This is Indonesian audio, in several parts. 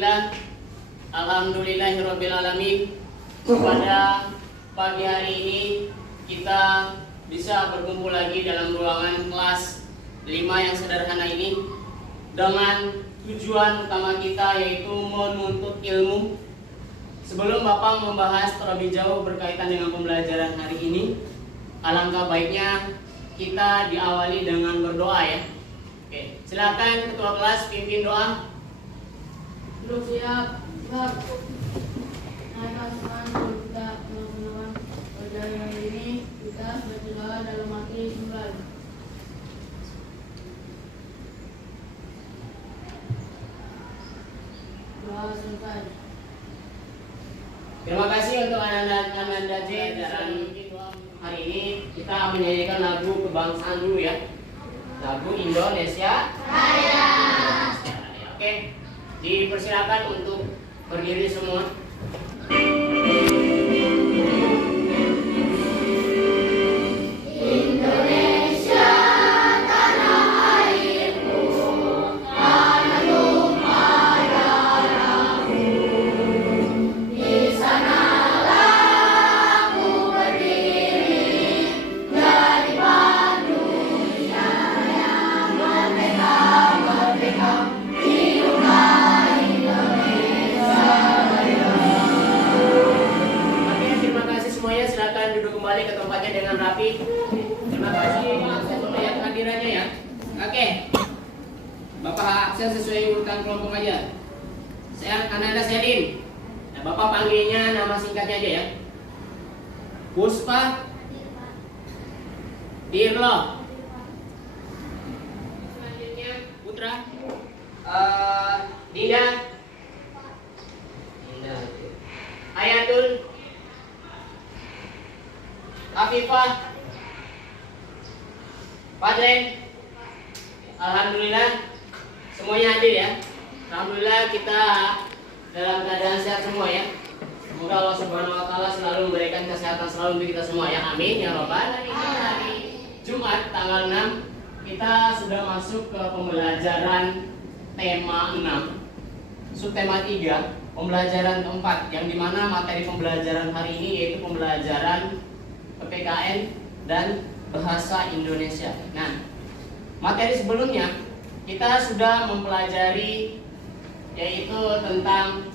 Bismillah. Alhamdulillahirabbil alamin. Pada pagi hari ini kita bisa berkumpul lagi dalam ruangan kelas 5 yang sederhana ini dengan tujuan utama kita yaitu menuntut ilmu. Sebelum Bapak membahas terlebih jauh berkaitan dengan pembelajaran hari ini, alangkah baiknya kita diawali dengan berdoa ya. Oke, silakan ketua kelas pimpin doa. Belum siap. Naikkan semangat kita teman-teman. Pada hari ini kita berdoa dalam hati mulai. Doa selesai. Terima kasih untuk Ananda J. Dan hari ini kita menyanyikan lagu kebangsaan dulu ya. Lagu Indonesia Raya. Oke, dipersilakan untuk berdiri semua. Kembali ke tempatnya dengan rapi. Terima kasih untuk kehadirannya ya. Oke, Bapak absen sesuai urutan kelompok aja. Saya Ananda Selin. Nah, Bapak panggilnya nama singkatnya aja ya. Puspa Dirlo. Selanjutnya Putra Dinda Ayatul Afifah Padren. Alhamdulillah semuanya hadir ya. Alhamdulillah kita dalam keadaan sehat semua ya. Semoga Allah Subhanahu wa taala selalu memberikan kesehatan selalu untuk kita semua ya. Amin ya rabbal alamin. Hari Jumat tanggal 6 kita sudah masuk ke pembelajaran tema 6, subtema 3, pembelajaran keempat yang dimana materi pembelajaran hari ini yaitu pembelajaran PPKN dan bahasa Indonesia. Nah, materi sebelumnya kita sudah mempelajari yaitu tentang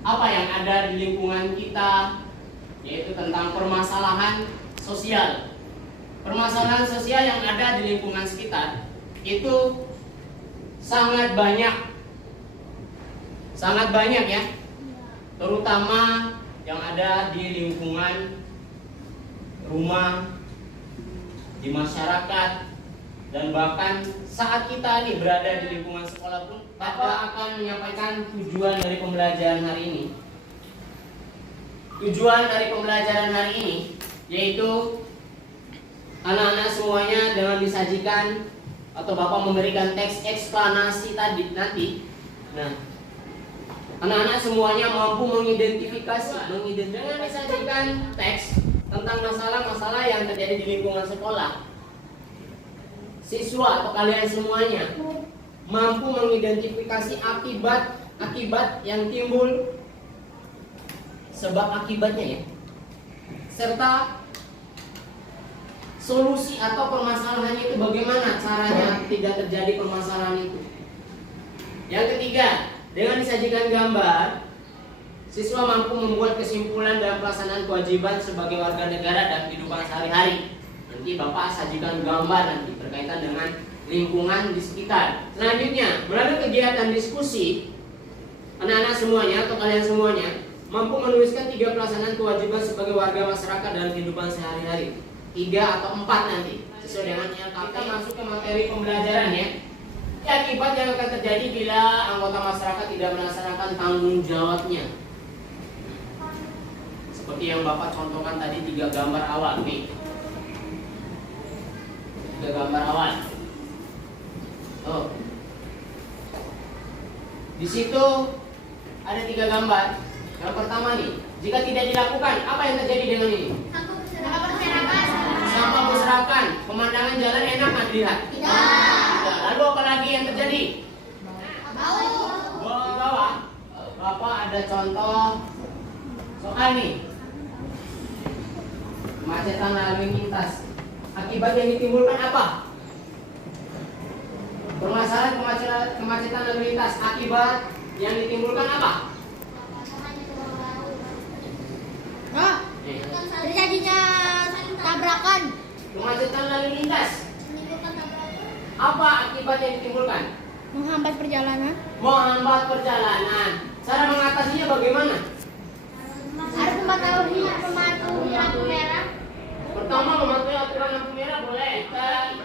apa yang ada di lingkungan kita, yaitu tentang permasalahan sosial. Permasalahan sosial yang ada di lingkungan sekitar itu sangat banyak ya, terutama yang ada di lingkungan rumah, di masyarakat, dan bahkan saat kita ini berada di lingkungan sekolah pun Bapak akan menyampaikan tujuan dari pembelajaran hari ini. Tujuan dari pembelajaran hari ini yaitu anak-anak semuanya dengan disajikan atau Bapak memberikan teks eksplanasi tadi nanti. Nah, anak-anak semuanya mampu mengidentifikasi dengan disajikan teks tentang masalah-masalah yang terjadi di lingkungan sekolah. Siswa atau kalian semuanya mampu mengidentifikasi akibat yang timbul, sebab akibatnya ya, serta solusi atau permasalahannya itu bagaimana caranya tidak terjadi permasalahan itu. Yang ketiga, dengan disajikan gambar, siswa mampu membuat kesimpulan dalam pelaksanaan kewajiban sebagai warga negara dan kehidupan sehari-hari. Nanti Bapak sajikan gambar nanti berkaitan dengan lingkungan di sekitar. Selanjutnya, melalui kegiatan diskusi, anak-anak semuanya atau kalian semuanya mampu menuliskan 3 pelaksanaan kewajiban sebagai warga masyarakat dalam kehidupan sehari-hari. 3 atau 4 nanti, sesuai dengan yang kita masuk ke materi pembelajaran ya. Akibat yang akan terjadi bila anggota masyarakat tidak melaksanakan tanggung jawabnya. Seperti yang Bapak contohkan tadi 3 gambar awal nih. 3 gambar awal. Oh. Di situ ada 3 gambar. Yang pertama nih, jika tidak dilakukan, apa yang terjadi dengan ini? Sampah berserakan. Pemandangan jalan enak nggak dilihat? Tidak. Lalu apa lagi yang terjadi? Bau. Di bawah. ada contoh soal nih. Kemacetan lalu lintas. Akibat yang ditimbulkan apa? Permasalahan kemacetan lalu lintas. Akibat yang ditimbulkan apa? Oh, terjadinya tabrakan. Kemacetan lalu lintas. Apa akibat yang ditimbulkan? Menghambat perjalanan. Menghambat perjalanan. Cara mengatasinya bagaimana? Harus mematuhi lampu merah. Pertama, mematuhi aturan lampu merah boleh. Kita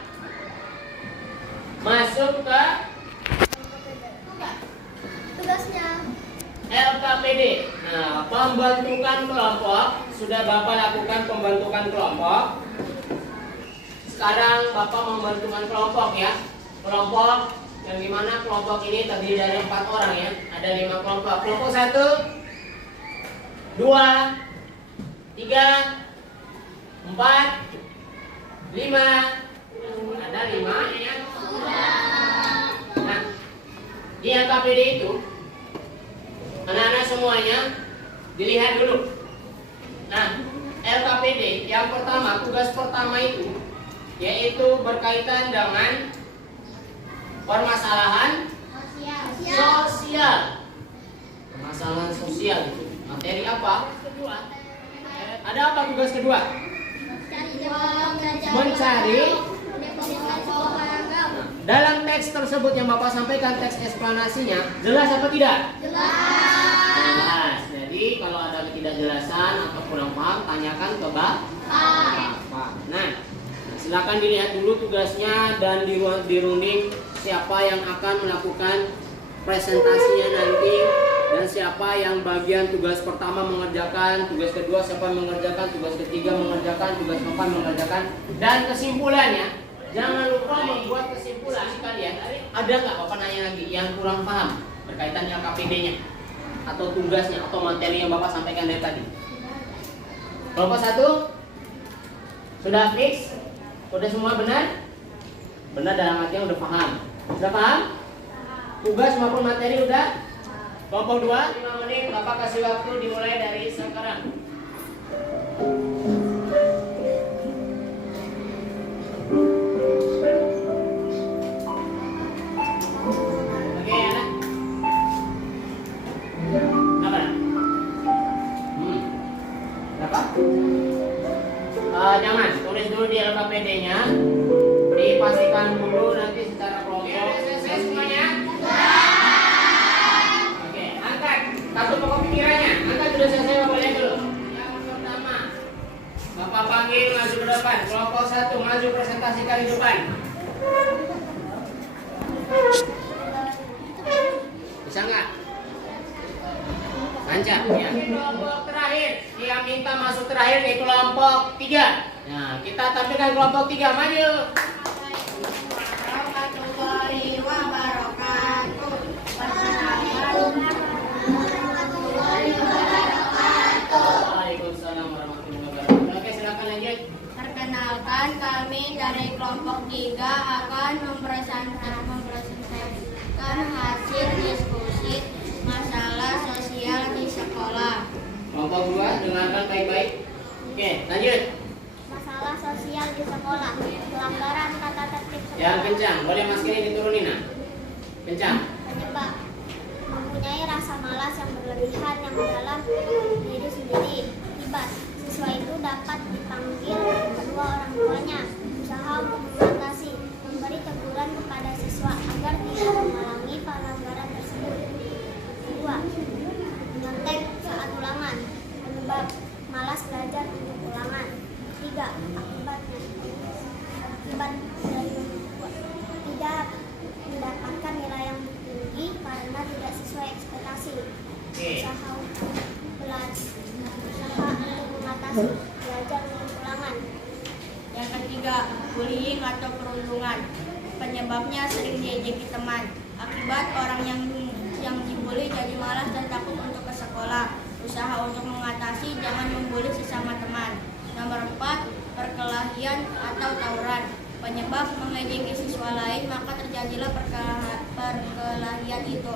masuk ke Tugasnya. LKPD. Nah, pembentukan kelompok sudah Bapak lakukan pembentukan kelompok. Sekarang Bapak membentukan kelompok ya. Kelompok yang dimana kelompok ini terdiri dari 4 orang ya. Ada 5 kelompok. Kelompok 1, 2, 3, 4, 5. Ada 5 ya. Nah, di LKPD itu anak-anak semuanya dilihat dulu. Nah, LKPD yang pertama, tugas pertama itu yaitu berkaitan dengan permasalahan sosial. Permasalahan sosial itu materi apa? Ada apa tugas kedua? Mencari. Dalam teks tersebut yang Bapak sampaikan, teks eksplanasinya jelas apa tidak? Jelas. Jadi kalau ada ketidakjelasan atau kurang paham, tanyakan ke Bapak. Nah, silakan dilihat dulu tugasnya dan dirunding siapa yang akan melakukan presentasinya nanti dan siapa yang bagian tugas pertama mengerjakan, tugas kedua siapa yang mengerjakan, tugas ketiga mengerjakan, tugas keempat mengerjakan, dan kesimpulannya jangan lupa membuat kesimpulan kalian. Ada nggak Bapak nanya lagi yang kurang paham berkaitan dengan KPD-nya atau tugasnya atau materi yang Bapak sampaikan dari tadi? Kelompok 1 sudah fix? Udah semua benar? Benar dalam artian udah paham. Sudah paham? Tugas maupun materi udah? Kelompok 2, 5 menit Bapak kasih waktu dimulai dari sekarang. Oke ya. Apa? Berapa? Jangan, tulis dulu di LKPD-nya. Dipastikan dulu nanti secara kelompok. Selesai semuanya? Oke, angkat kartu pokok pikirannya. Angkat sudah selesai, Bapak lihat dulu. Yang pertama, Bapak panggil maju ke depan. Kelompok 1 maju presentasikan di depan. Bisa nggak? Lancar ya. Kelompok terakhir yang minta masuk terakhir di kelompok 3. Nah, kita tampilkan kelompok 3, maju. Warahmatullahi wabarakatuh. Waalaikumsalam warahmatullahi wabarakatuh. Oke, silakan lanjut. Perkenalkan, kami dari kelompok 3 akan mempresentasikan hasil diskusi masalah sosial di sekolah. Kelompok 2, dengarkan baik-baik. Oke, lanjut. Masalah sosial di sekolah, pelanggaran tata tertib Yang sekolah, kencang, boleh maskernya diturunin nah. Kencang. penyebab mempunyai rasa malas yang berlebihan yang dalam diri sendiri. Akibat siswa itu dapat dipanggil kedua orang tuanya, usaha mengatasi, memberi teguran kepada siswa agar tidak mengulangi pelanggaran tersebut. 2. Mengontek saat ulangan, penyebab malas belajar untuk ulangan. 3. Akibatnya dari tidak mendapatkan nilai yang tinggi karena tidak sesuai ekspektasi. Usaha untuk mengatasi belajar untuk ulangan. Yang ketiga, bullying atau perundungan. Penyebabnya sering diejeki teman. Akibat orang yang dibully jadi malas dan takut untuk ke sekolah. Usaha untuk mengatasi, jangan membuli sesama teman. Nomor 4, perkelahian atau tawuran. Penyebab mengejeki siswa lain, maka terjadilah perkelahian itu.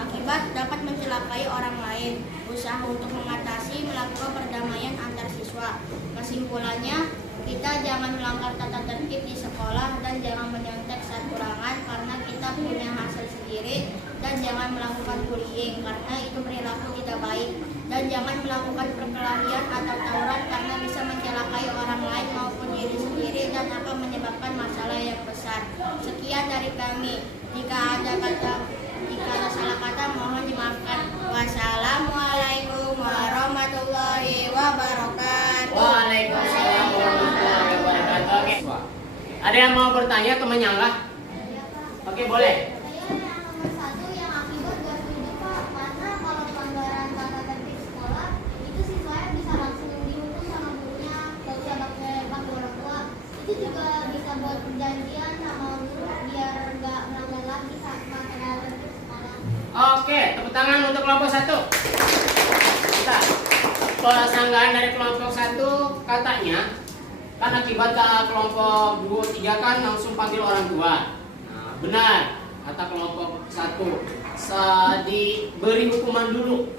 Akibat dapat mencelakai mencelakai orang lain. Usaha untuk mengatasi melakukan perdamaian antar siswa. Kesimpulannya, kita jangan melanggar tata tertib di sekolah dan jangan menyontek saat ulangan karena kita punya hasil sendiri, dan jangan melakukan bullying karena itu perilaku tidak baik, dan jangan melakukan perkelahian atau tawuran karena bisa mencelakai orang lain maupun diri sendiri dan akan menyebabkan masalah yang besar. Sekian dari kami. Jika ada salah kata mohon dimaafkan. Wassalamualaikum warahmatullahi wabarakatuh. Waalaikumsalam warahmatullahi wabarakatuh. Oke. Ada yang mau bertanya temannya enggak? Oke, boleh. Nomor 1 yang akibat gak setuju Pak, karena kalau pelanggaran tata tertib sekolah itu siswanya bisa langsung dihukum sama gurunya, gak usah panggil orang tua. Itu juga bisa buat perjanjian sama guru biar gak melanggar lagi sama tata tertib sekolah. Oke, tepuk tangan untuk kelompok 1. Kita sekolah sanggahan dari kelompok 1 katanya kan akibat ke kelompok 2, 3 kan langsung panggil orang tua. Nah, benar kata kelompok 1. Diberi hukuman dulu,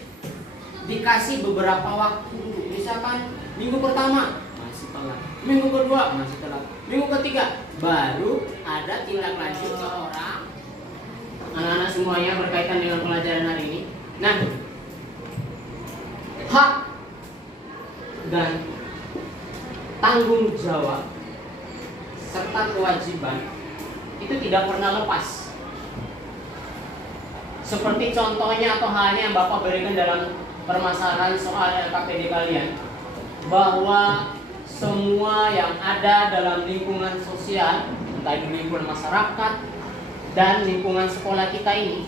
dikasih beberapa waktu dulu. Misalkan minggu pertama masih telat, minggu kedua masih telat, minggu ketiga baru ada tindak lanjut ke orang. Anak-anak semuanya berkaitan dengan pelajaran hari ini. Nah, hak dan tanggung jawab serta kewajiban itu tidak pernah lepas. Seperti contohnya atau halnya yang Bapak berikan dalam permasalahan soal LKPD kalian, bahwa semua yang ada dalam lingkungan sosial, entah itu lingkungan masyarakat dan lingkungan sekolah kita ini,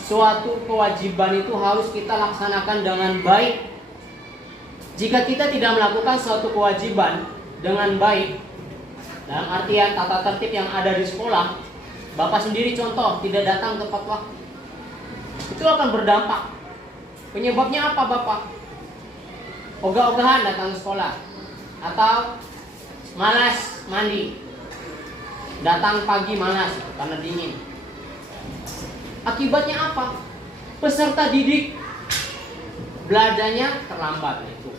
suatu kewajiban itu harus kita laksanakan dengan baik. Jika kita tidak melakukan suatu kewajiban dengan baik, dalam artian tata tertib yang ada di sekolah, Bapak sendiri contoh tidak datang tepat waktu, itu akan berdampak. Penyebabnya apa Bapak? Ogah-ogahan datang ke sekolah, atau malas mandi, datang pagi malas karena dingin. Akibatnya apa? Peserta didik belajarnya terlambat. Itu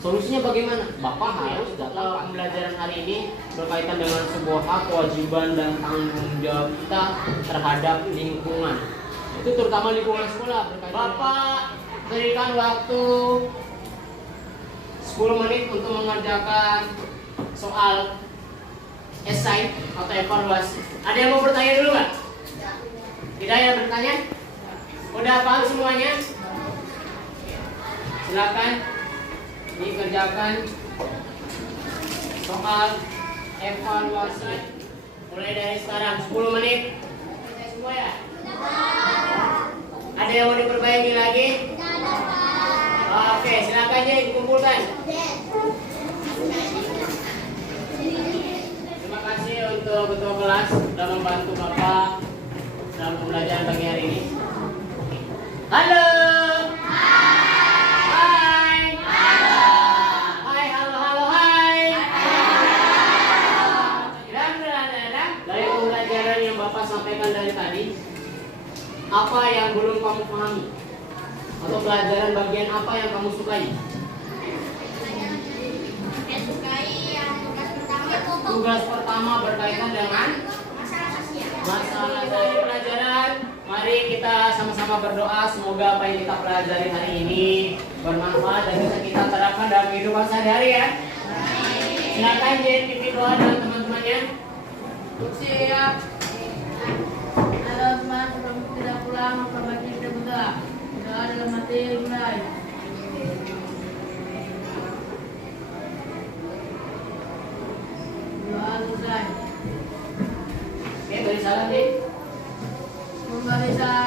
solusinya bagaimana? Bapak harus datang. Pembelajaran hari ini berkaitan dengan sebuah hak, kewajiban dan tanggung jawab kita terhadap lingkungan. Itu terutama lingkungan sekolah. Bapak berikan waktu 10 menit untuk mengerjakan soal esai atau evaluasi. Ada yang mau bertanya dulu nggak? Tidak ada yang bertanya? Udah paham semuanya? Silakan dikerjakan soal evaluasi mulai dari sekarang 10 menit. Semua ya? Ada yang mau diperbaiki lagi? Oke, silakan aja dikumpulkan. Terima kasih untuk ketua kelas sudah membantu Bapak dalam pembelajaran pagi hari ini. Halo. Hai. Hai, halo, hai. Dari pembelajaran yang Bapak sampaikan dari tadi, apa yang belum kamu pahami? Atau pelajaran bagian apa yang kamu sukai? Tugas pertama berkaitan dengan masalah dari pelajaran. Mari kita sama-sama berdoa semoga apa yang kita pelajari hari ini bermanfaat dan bisa kita terapkan dalam kehidupan sehari-hari ya. Silakan jadi pimpin doa dengan teman-temannya. Siap. Halo teman, sebelum tidak pulang, perbaiki kita berdoa. Doa dalam hati mulai. Doa selesai. Oke, beri salam deh. Memberi salam